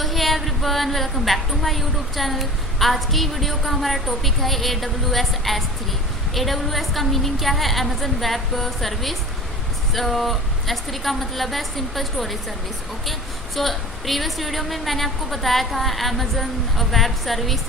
So hey everyone, welcome back to my YouTube channel. आज की video का हमारा टॉपिक है AWS S3। AWS का मीनिंग क्या है? Amazon web service. S3 का मतलब है simple storage service. Okay, so previous video में मैंने आपको बताया था अमेजन वेब सर्विस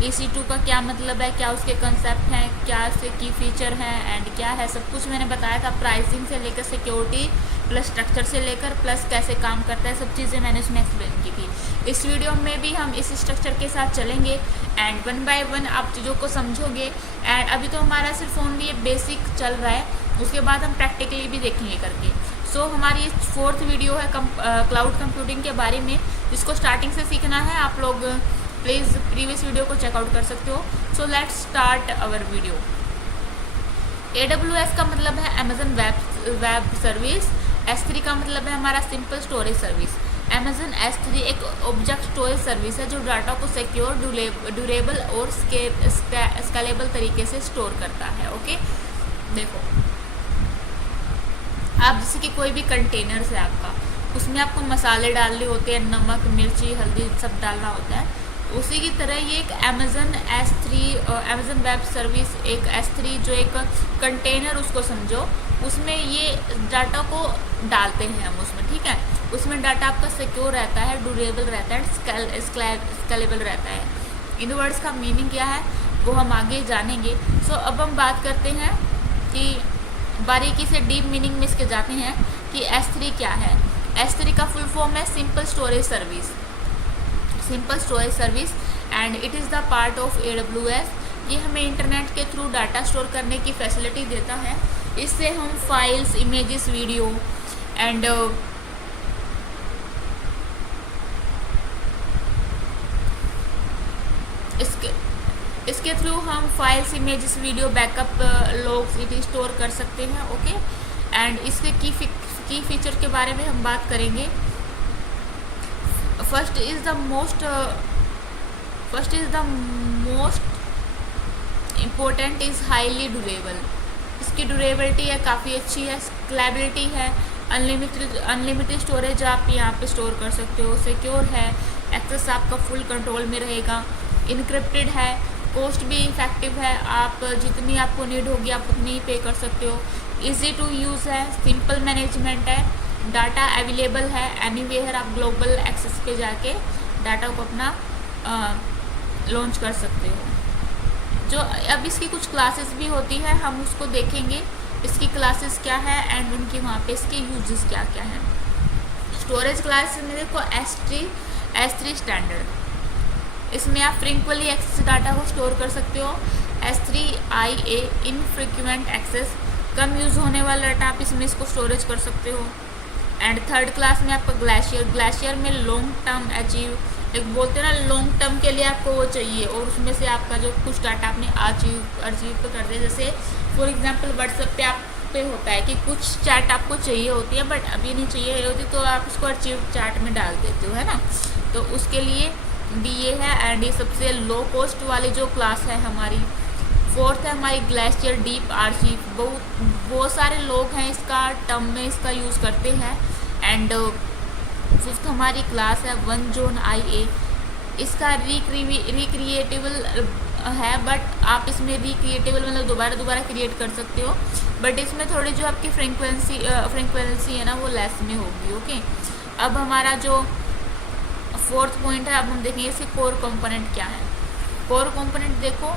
EC2 का क्या मतलब है, क्या उसके कंसेप्ट हैं, क्या उसके की फीचर हैं एंड क्या है, सब कुछ मैंने बताया था। प्राइसिंग से लेकर सिक्योरिटी प्लस स्ट्रक्चर से लेकर प्लस कैसे काम करता है, सब चीज़ें मैंने उसमें एक्सप्लेन की थी। इस वीडियो में भी हम इस स्ट्रक्चर के साथ चलेंगे एंड वन बाय वन आप चीज़ों को समझोगे। एंड अभी तो हमारा सिर्फ ओनली बेसिक चल रहा है, उसके बाद हम प्रैक्टिकली भी देखेंगे करके। सो हमारी ये 4th वीडियो है क्लाउड कंप्यूटिंग के बारे में, जिसको स्टार्टिंग से सीखना है आप लोग प्लीज़ प्रीवियस वीडियो को चेकआउट कर सकते हो। So let's start our video. AWS का मतलब है अमेजन वेब सर्विस। S3 का मतलब है हमारा simple storage service. Amazon S3 एक ऑब्जेक्ट स्टोरेज सर्विस है जो डाटा को सिक्योर, ड्यूरेबल और स्केलेबल तरीके से स्टोर करता है। ओके, देखो आप जैसे कि कोई भी कंटेनर्स है आपका, उसमें आपको मसाले डालने होते हैं, नमक, मिर्ची, हल्दी सब डालना होता है। उसी की तरह ये एक अमेजन वेब सर्विस, एक S3 जो एक कंटेनर उसको समझो, उसमें ये डाटा को डालते हैं हम उसमें, ठीक है। उसमें डाटा आपका सिक्योर रहता है, ड्यूरेबल रहता है, स्केलेबल रहता है। इन वर्ड्स का मीनिंग क्या है वो हम आगे जानेंगे। सो अब हम बात करते हैं कि बारीकी से डीप मीनिंग में इसके जाते हैं कि S3 क्या है। S3 का फुल फॉर्म है simple storage service and it is the part of AWS। ये हमें इंटरनेट के थ्रू डाटा स्टोर करने की फैसिलिटी देता है। इससे हम फाइल्स, इमेजेस, वीडियो एंड इसके थ्रू हम files, images, video, backup, logs it store कर सकते हैं। ओके, एंड इसके की फीचर के बारे में हम बात करेंगे। First is the most important is highly durable. इसकी ड्यूरेबिलिटी है काफ़ी अच्छी है, स्केलेबिलिटी है, अनलिमिटेड स्टोरेज आप यहाँ पे स्टोर कर सकते हो, सिक्योर है, एक्सेस आपका फुल कंट्रोल में रहेगा, इनक्रिप्टेड है, कॉस्ट भी इफेक्टिव है, आप जितनी आपको नीड होगी आप उतनी ही पे कर सकते हो, इजी टू यूज़ है, सिंपल मैनेजमेंट है, डाटा अवेलेबल है एनीवेयर, आप ग्लोबल एक्सेस पे जाके डाटा को अपना लॉन्च कर सकते हो। जो अब इसकी कुछ क्लासेस भी होती है, हम उसको देखेंगे इसकी क्लासेस क्या है एंड उनकी वहाँ पे इसके यूजेस क्या क्या हैं। स्टोरेज क्लास में देखो S3 स्टैंडर्ड, इसमें आप फ्रीक्वेंटली एक्सेस डाटा को स्टोर कर सकते हो। S3IA इनफ्रीक्वेंट एक्सेस, कम यूज़ होने वाला डाटा आप इसमें इसको स्टोरेज कर सकते हो। एंड 3rd क्लास में आपका ग्लेशियर में लॉन्ग टर्म अचीव, एक बोलते हैं ना लॉन्ग टर्म के लिए आपको वो चाहिए और उसमें से आपका जो कुछ डाटा आपने अचीव तो कर दिया। जैसे फॉर एग्जांपल व्हाट्सएप पे आप पे होता है कि कुछ चैट आपको चाहिए होती है बट अभी नहीं चाहिए होती, तो आप उसको अचीव चैट में डाल देते हो, है ना। तो उसके लिए भी ये है एंड ये सबसे लो कॉस्ट वाली जो क्लास है हमारी। 4th है हमारी ग्लेशियर डीप आर्शीव, बहुत सारे लोग हैं इसका टर्म में इसका यूज़ करते हैं। एंड 5th हमारी क्लास है OneZone-IA, इसका रिक्रिएटेबल है बट आप इसमें रिक्रिएटेबल मतलब दोबारा क्रिएट कर सकते हो, बट इसमें थोड़ी जो आपकी फ्रीक्वेंसी है ना वो लेस में होगी। ओके, अब हमारा जो 4th पॉइंट है, अब हम देखेंगे इसके कोर कंपोनेंट क्या है। कोर कंपोनेंट देखो,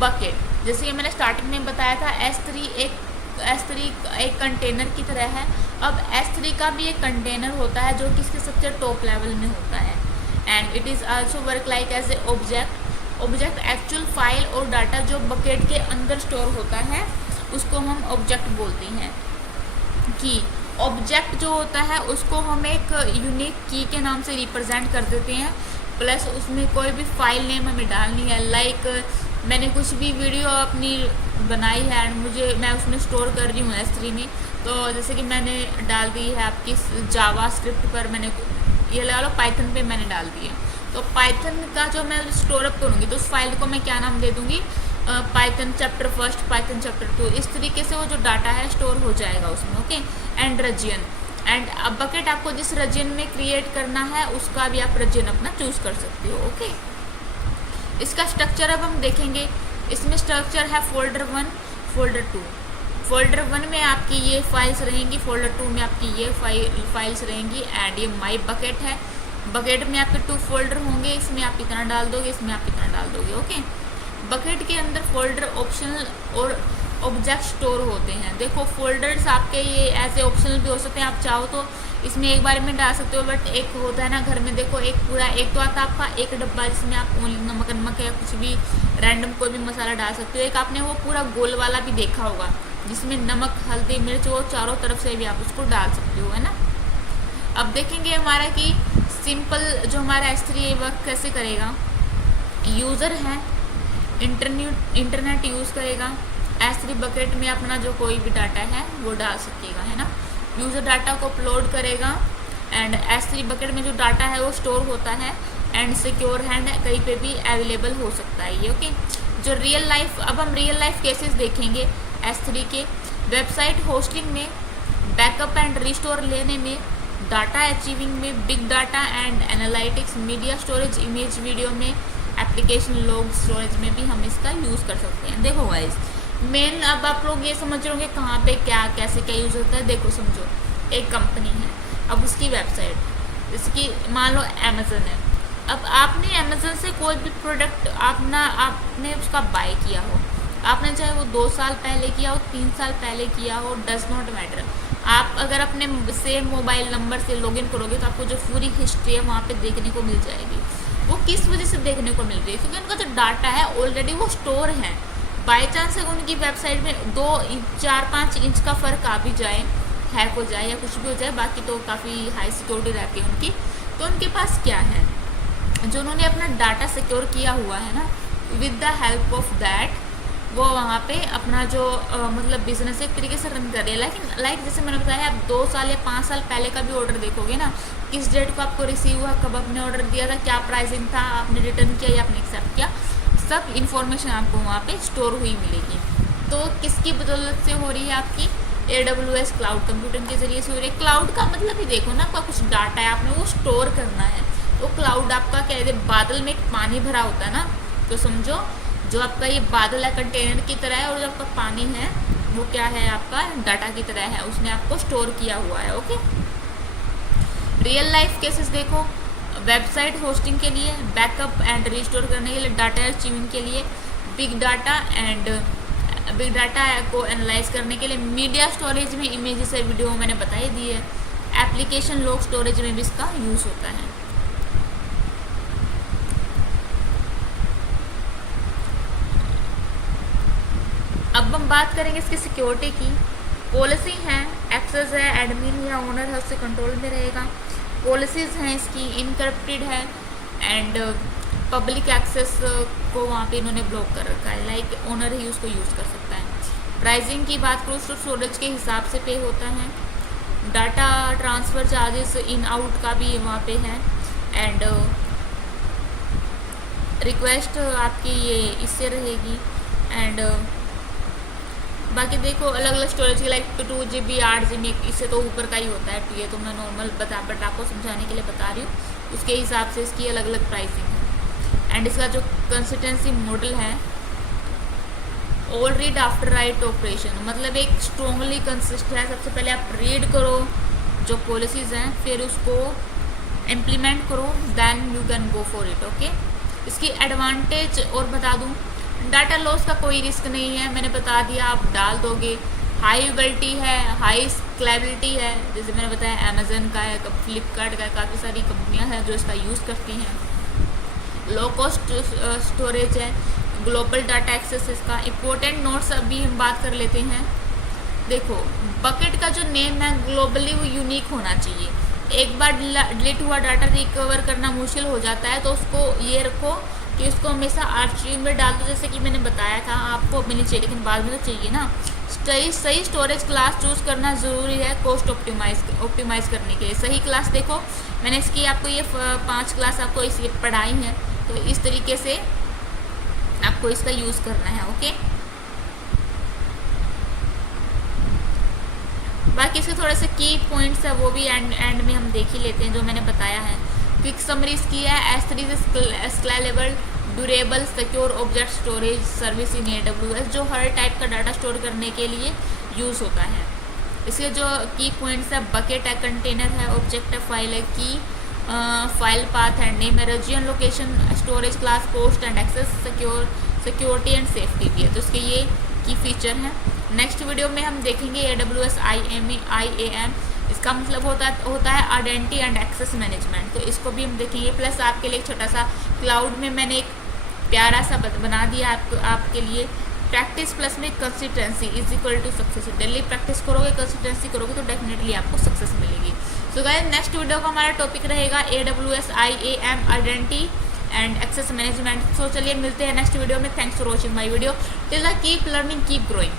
बकेट, जैसे कि मैंने स्टार्टिंग में बताया था S3 एक कंटेनर की तरह है। अब S3 का भी एक कंटेनर होता है जो कि इसके सबसे टॉप लेवल में होता है and it is also work like as a object actual file और डाटा जो बकेट के अंदर स्टोर होता है उसको हम ऑब्जेक्ट बोलते हैं। की ऑब्जेक्ट जो होता है उसको हम एक यूनिक की के नाम से रिप्रेजेंट कर देते हैं, प्लस उसमें कोई भी फाइल नेम हमें डालनी है। लाइक मैंने कुछ भी वीडियो अपनी बनाई है एंड मैं उसमें स्टोर कर रही हूँ S3 में, तो जैसे कि मैंने डाल दी है आपकी जावा स्क्रिप्ट पर, मैंने ये लगा लो पाइथन पे मैंने डाल दी है, तो पाइथन का जो मैं स्टोर अप करूँगी तो उस फाइल को मैं क्या नाम दे दूँगी, पाइथन चैप्टर 1, पाइथन चैप्टर 2, इस तरीके से वो जो डाटा है स्टोर हो जाएगा उसमें। ओके, एंड रीजन एंड अब बकेट आपको जिस रीजन में क्रिएट करना है उसका भी आप रीजन अपना चूज कर सकते हो। ओके, इसका स्ट्रक्चर अब हम देखेंगे। इसमें स्ट्रक्चर है फोल्डर 1, फोल्डर 2। फोल्डर 1 में आपकी ये फाइल्स रहेंगी, फोल्डर 2 में आपकी ये फाइल्स रहेंगी। एंड ये माई बकेट है। बकेट में आपके 2 फोल्डर होंगे, इसमें आप इतना डाल दोगे, इसमें आप इतना डाल दोगे। ओके, बकेट के अंदर फोल्डर ऑप्शनल और ऑब्जेक्ट स्टोर होते हैं। देखो फोल्डर्स आपके ये ऐसे ऑप्शनल भी हो सकते हैं, आप चाहो तो इसमें एक बार में डाल सकते हो, बट एक होता है ना घर में, देखो एक पूरा एक तो आता है आपका एक डब्बा जिसमें आप ओनली नमक या कुछ भी रैंडम कोई भी मसाला डाल सकते हो। एक आपने वो पूरा गोल वाला भी देखा होगा जिसमें नमक, हल्दी, मिर्च, वो चारों तरफ से भी आप उसको डाल सकते हो, है ना। अब देखेंगे हमारा कि सिंपल जो हमारा S3 वर्क कैसे करेगा। यूज़र है, इंटरनेट यूज़ करेगा, S3 बकेट में अपना जो कोई भी डाटा है वो डाल सकेगा, है ना। यूज़र डाटा को अपलोड करेगा एंड S3 बकेट में जो डाटा है वो स्टोर होता है एंड सिक्योर हैंड कहीं पे भी अवेलेबल हो सकता है ये। ओके, जो रियल लाइफ, अब हम रियल लाइफ केसेस देखेंगे S3 के। वेबसाइट होस्टिंग में, बैकअप एंड रिस्टोर लेने में, डाटा अचीविंग में, big data and analytics, media storage, image video में, एप्लीकेशन लॉग स्टोरेज में भी हम इसका यूज़ कर सकते हैं। देखो गाइस, मेन अब आप लोग ये समझ रहे होंगे कहाँ पे क्या कैसे क्या यूज़ होता है। देखो समझो, एक कंपनी है, अब उसकी वेबसाइट, इसकी मान लो अमेज़न है। अब आपने अमेज़न से कोई भी प्रोडक्ट आपने उसका बाय किया हो, आपने चाहे वो 2 साल पहले किया हो, 3 साल पहले किया हो, डज नॉट मैटर। आप अगर अपने सेम मोबाइल नंबर से लॉगिन करोगे तो आपको जो पूरी हिस्ट्री है वहाँ पे देखने को मिल जाएगी। वो किस वजह से देखने को मिल रही है, क्योंकि उनका जो डाटा है ऑलरेडी वो स्टोर है। बाई चांस अगर उनकी वेबसाइट में 2-4-5 इंच का फ़र्क आ भी जाए, हैक हो जाए या कुछ भी हो जाए, बाकी तो काफ़ी हाई सिक्योरिटी रहती है उनकी, तो उनके पास क्या है, जो उन्होंने अपना डाटा सिक्योर किया हुआ है ना, with the help of that वो वहाँ पे अपना जो मतलब बिजनेस एक तरीके से रन कर रहे हैं। लेकिन लाइक जैसे मैंने बताया, आप 2 साल या 5 साल पहले का भी ऑर्डर देखोगे ना, किस डेट को आपको रिसीव हुआ, कब आपने ऑर्डर दिया था, क्या प्राइसिंग था, आपने रिटर्न किया या आपने एक्सेप्ट किया, सब इन्फॉर्मेशन आपको वहाँ पे स्टोर हुई मिलेगी। तो किसकी बदौलत से हो रही है, आपकी AWS क्लाउड कंप्यूटिंग के जरिए से हो रही है। क्लाउड का मतलब ही देखो ना, आपका कुछ डाटा है, आपने वो स्टोर करना है। तो क्लाउड आपका क्या है, बादल में पानी भरा होता है ना, तो समझो जो आपका ये बादल है कंटेनर की तरह है, और जो आपका पानी है वो क्या है, आपका डाटा की तरह है, उसने आपको स्टोर किया हुआ है। ओके, रियल लाइफ केसेस देखो, वेबसाइट होस्टिंग के लिए, बैकअप एंड रिस्टोर करने के लिए, डाटा अचीविंग के लिए, बिग डाटा को एनालाइज करने के लिए, मीडिया स्टोरेज में, इमेजेस है, वीडियो मैंने बता ही दी है, एप्लीकेशन लॉग स्टोरेज में भी इसका यूज़ होता है। अब हम बात करेंगे इसकी सिक्योरिटी की। पॉलिसी है, एक्सेस है, एडमिन या ओनर है उससे कंट्रोल में रहेगा। पॉलिसीज़ हैं इसकी, इनकरिप्टेड है एंड पब्लिक एक्सेस को वहाँ पे इन्होंने ब्लॉक कर रखा है, लाइक ओनर ही उसको यूज़ कर सकता है। प्राइसिंग की बात करूँ तो स्टोरेज के हिसाब से पे होता है। Data transfer charges in out का भी वहाँ पे है एंड रिक्वेस्ट आपकी ये इससे रहेगी एंड बाकी देखो अलग अलग स्टोरेज की, लाइक 2 GB 8 GB, इससे तो ऊपर का ही होता है। तो ये तो मैं नॉर्मल बट आपको समझाने के लिए बता रही हूँ, उसके हिसाब से इसकी अलग अलग प्राइसिंग है। एंड इसका जो कंसिस्टेंसी मॉडल है, all read after write operation, मतलब एक स्ट्रॉन्गली कंसिस्ट है। सबसे पहले आप रीड करो जो पॉलिसीज़ हैं, फिर उसको इम्प्लीमेंट करो, then you can go for it. Okay, इसकी एडवांटेज और बता दूँ, डाटा लॉस का कोई रिस्क नहीं है, मैंने बता दिया, आप डाल दोगे। हाई यूबिलिटी है, हाई स्केलेबिलिटी है, जैसे मैंने बताया अमेज़न का है, फ्लिपकार्ट का है, काफ़ी सारी कंपनियां हैं जो इसका यूज़ करती हैं। लो कॉस्ट स्टोरेज है, ग्लोबल डाटा एक्सेस इसका। इंपॉर्टेंट नोट्स अभी हम बात कर लेते हैं। देखो बकेट का जो नेम है ग्लोबली वो यूनिक होना चाहिए। एक बार डिलीट हुआ डाटा रिकवर करना मुश्किल हो जाता है, तो उसको ये रखो कि उसको हमेशा आर्चिव में डाल दो, जैसे कि मैंने बताया था आपको मिलनी चाहिए, लेकिन बाद में तो चाहिए ना। सही स्टोरेज क्लास चूज़ करना ज़रूरी है कॉस्ट ऑप्टिमाइज़ करने के लिए। सही क्लास देखो, मैंने इसकी आपको ये 5 क्लास आपको इसलिए पढ़ाई हैं, तो इस तरीके से आपको इसका यूज़ करना है। ओके, बाकी इसके थोड़े से की पॉइंट्स है वो भी एंड में हम देख ही लेते हैं जो मैंने बताया है। क्विक समरीज की है। S3 scalable durable secure object storage service in AWS, जो हर टाइप का डाटा स्टोर करने के लिए यूज़ होता है। इसके जो की पॉइंट्स है, बकेट है, कंटेनर है, ऑब्जेक्ट है, फाइल है, की फाइल पाथ है, नेम है, region location, storage class, post and access, security and safety भी है। तो इसके ये की फीचर हैं। नेक्स्ट वीडियो में हम देखेंगे AWS IAM। इसका मतलब होता है आइडेंटिटी एंड एक्सेस मैनेजमेंट, तो इसको भी हम देखेंगे। प्लस आपके लिए एक छोटा सा क्लाउड में मैंने एक प्यारा सा बना दिया आपके लिए। प्रैक्टिस प्लस में consistency is equal to success. Daily practice करोगे, कंसिस्टेंसी करोगे तो डेफिनेटली आपको सक्सेस मिलेगी। सो गाइस, नेक्स्ट वीडियो का हमारा टॉपिक रहेगा AWS IAM identity and access management. So चलिए मिलते हैं नेक्स्ट वीडियो में। Thanks for watching my video. Till keep learning, keep growing.